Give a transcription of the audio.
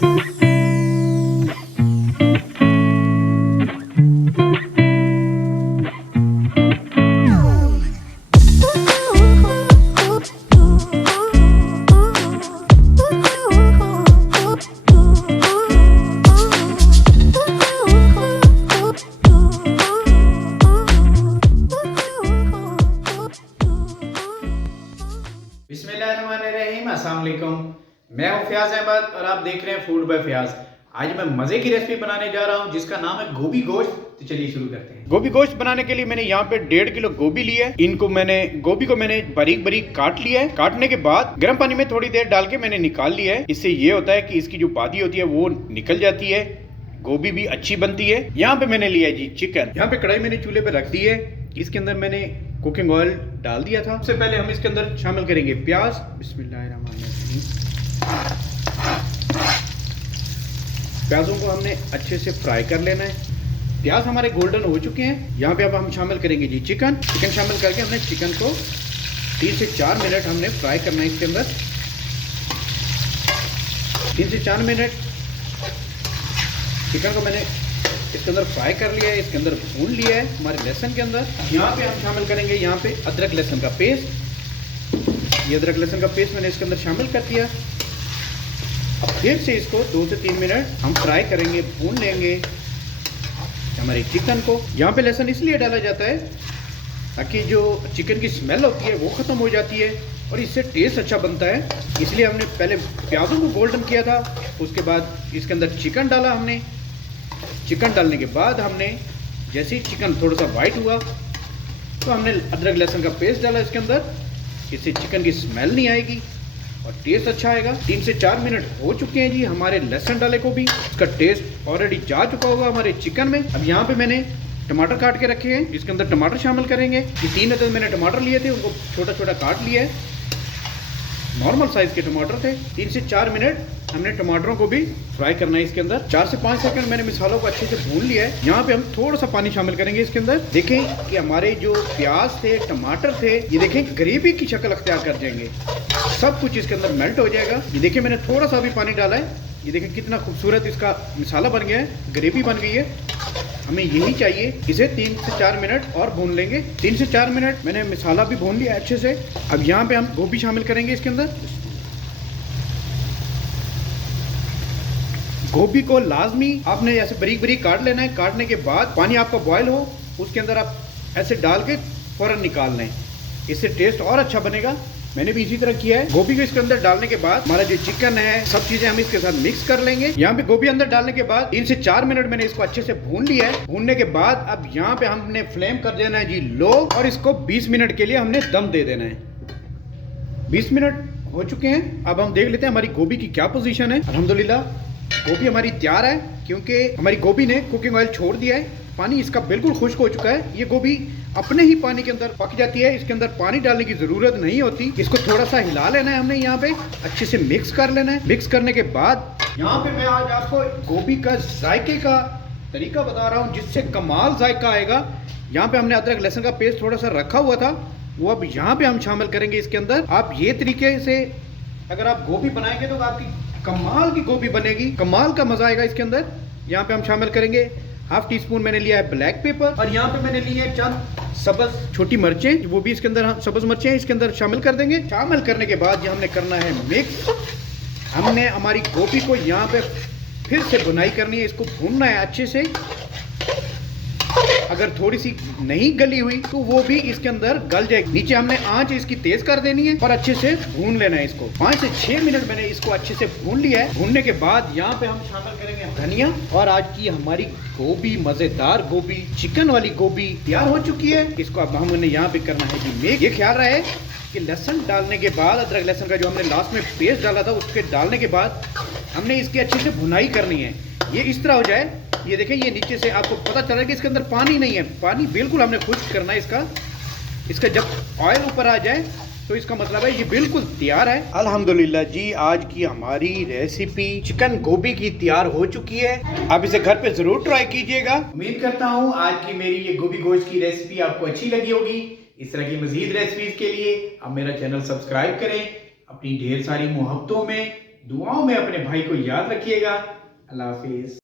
बिस्मिल्लाहिर्रहमानिर्रहीम, अस्सलाम वालेकुम। मैं हूं फयाज अहमद और आप देख रहे हैं फूड बाय फयाज। आज मैं मज़े की रेसिपी बनाने जा रहा हूं जिसका नाम है गोभी गोश्त। तो चलिए शुरू करते हैं। गोभी गोश्त बनाने के लिए मैंने यहाँ पे 1.5 किलो गोभी ली है। गोभी को मैंने बारीक बारीक काट लिया है। काटने के बाद गर्म पानी में थोड़ी देर डाल के मैंने निकाल लिया है। इससे ये होता है कि इसकी जो बादी होती है वो निकल जाती है, गोभी भी अच्छी बनती है। यहाँ पे मैंने लिया है जी चिकन। यहाँ पे कढ़ाई मैंने चूल्हे पे रख दी है। इसके अंदर मैंने कुकिंग ऑयल डाल दिया था। सबसे पहले हम इसके अंदर शामिल करेंगे प्याज। बिस्मिल्लाहिर्रहमानिर्रहीम। प्याजों को हमने अच्छे से फ्राई कर लेना है। प्याज हमारे गोल्डन हो चुके हैं। यहाँ पे अब हम शामिल करेंगे जी चिकन शामिल करके हमने चिकन को 3 से 4 मिनट हमने फ्राई करना है। इसके अंदर 3 से 4 मिनट चिकन को मैंने इसके अंदर फ्राई कर लिया है। इसके अंदर भून लिया है हमारे लहसुन के अंदर। यहाँ पे हम शामिल करेंगे यहाँ पे अदरक लहसुन का पेस्ट। ये अदरक लहसुन का पेस्ट मैंने इसके अंदर शामिल कर दिया। अब फिर से इसको 2 से 3 मिनट हम फ्राई करेंगे, भून लेंगे हमारे चिकन को। यहाँ पे लहसुन इसलिए डाला जाता है ताकि जो चिकन की स्मेल होती है वो ख़त्म हो जाती है और इससे टेस्ट अच्छा बनता है। इसलिए हमने पहले प्याजों को गोल्डन किया था, उसके बाद इसके अंदर चिकन डाला हमने। चिकन डालने के बाद हमने जैसे ही चिकन थोड़ा सा वाइट हुआ तो हमने अदरक लहसुन का पेस्ट डाला इसके अंदर। इससे चिकन की स्मेल नहीं आएगी और टेस्ट अच्छा आएगा। 3 से 4 मिनट हो चुके हैं जी हमारे लहसुन डाले को भी। इसका टेस्ट ऑलरेडी जा चुका होगा हमारे चिकन में। अब यहाँ पे मैंने टमाटर काट के रखे हैं, इसके अंदर टमाटर शामिल करेंगे। ये 3 अदद मैंने टमाटर लिए थे, उनको छोटा छोटा काट लिया है। नॉर्मल साइज के टमाटर थे। 3 से 4 मिनट हमने टमाटरों को भी फ्राई करना है इसके अंदर। 4 से 5 सेकंड मैंने मसालों को अच्छे से भून लिया है। यहाँ पे हम थोड़ा सा पानी शामिल करेंगे इसके अंदर। देखें कि हमारे जो प्याज थे, टमाटर थे, ये देखें ग्रेवी की शक्ल अख्तियार कर जाएंगे। सब कुछ इसके अंदर मेल्ट हो जाएगा। ये देखिए मैंने थोड़ा सा भी पानी डाला है। ये देखें कितना खूबसूरत इसका मसाला बन गया है, ग्रेवी बन गई है। हमें यही चाहिए। इसे 3 से 4 मिनट और भून लेंगे। 3 से 4 मिनट मैंने मसाला भी भून लिया अच्छे से। अब यहाँ पे हम गोभी शामिल करेंगे इसके अंदर। गोभी को लाजमी आपने ऐसे बारीक बारीक काट लेना है। काटने के बाद पानी आपका बॉयल हो, उसके अंदर आप ऐसे डाल के फ़ौरन निकाल लें। इससे टेस्ट और अच्छा बनेगा। मैंने भी इसी तरह किया है। गोभी को इसके अंदर डालने के बाद हमारा जो चिकन है, सब चीजें हम इसके साथ मिक्स कर लेंगे। यहाँ पे गोभी अंदर डालने के बाद 3 से 4 मिनट मैंने इसको अच्छे से भून लिया है। भूनने के बाद अब यहाँ पे हमने फ्लेम कर देना है जी लो और इसको 20 मिनट के लिए हमने दम दे देना है। 20 मिनट हो चुके हैं। अब हम देख लेते हैं हमारी गोभी की क्या पोजीशन है। अल्हम्दुलिल्लाह गोभी हमारी तैयार है क्योंकि हमारी गोभी ने कुकिंग ऑयल छोड़ दिया है। पानी इसका बिल्कुल खुश्क हो चुका है। ये गोभी अपने ही पानी के अंदर पक जाती है। इसके अंदर पानी डालने की ज़रूरत नहीं होती। इसको थोड़ा सा हिला लेना है हमने। यहाँ पे अच्छे से मिक्स कर लेना है। मिक्स करने के बाद यहाँ पे मैं आज आपको गोभी का जायके का तरीका बता रहा हूँ जिससे कमाल जायका आएगा। यहाँ पे हमने अदरक लहसुन का पेस्ट थोड़ा सा रखा हुआ था, वो अब यहाँ पे हम शामिल करेंगे इसके अंदर। आप ये तरीके से अगर आप गोभी बनाएंगे तो आपकी कमाल की गोभी बनेगी, कमाल का मजा आएगा इसके अंदर। यहाँ पे हम शामिल करेंगे ½ टीस्पून मैंने लिया है ब्लैक पेपर और यहाँ पे मैंने लिए चंद सब्ज छोटी मिर्चें, वो भी इसके अंदर सब्ज मिर्चें इसके अंदर शामिल कर देंगे। शामिल करने के बाद ये हमने करना है मिक्स। हमने हमारी गोभी को यहाँ पे फिर से भुनाई करनी है, इसको भूनना है अच्छे से। अगर थोड़ी सी नहीं गली हुई तो वो भी इसके अंदर गल जाएगी। नीचे हमने आंच इसकी तेज कर देनी है और अच्छे से भून लेना है इसको। 5 से 6 मिनट मैंने इसको अच्छे से भून लिया है। भूनने के बाद यहाँ पे हम शामिल करेंगे धनिया। और आज की हमारी गोभी, मजेदार गोभी, चिकन वाली गोभी तैयार हो चुकी है। इसको अब हमने यहाँ पे करना है कि मेक। ये ख्याल रहे कि लहसुन डालने के बाद, अदरक लहसुन का जो हमने लास्ट में पेस्ट डाला था उसके डालने के बाद हमने इसकी अच्छे से भुनाई करनी है। ये इस तरह हो जाए। ये देखें, ये नीचे से आपको पता चल रहा है कि इसके अंदर पानी नहीं है। पानी बिल्कुल हमने खुश्क करना है इसका जब ऑयल ऊपर आ जाए तो इसका मतलब है ये बिल्कुल तैयार है। अल्हम्दुलिल्लाह जी, आज की हमारी रेसिपी चिकन गोभी की तैयार हो चुकी है। आप इसे घर पे जरूर ट्राई कीजिएगा। उम्मीद करता हूँ आज की मेरी ये गोभी गोश्त की रेसिपी आपको अच्छी लगी होगी। इस तरह की मजीद रेसिपीज के लिए आप मेरा चैनल सब्सक्राइब करें। अपनी ढेर सारी मोहब्बतों में दुआओं में अपने भाई को याद रखिएगा। अल्लाह हाफिज।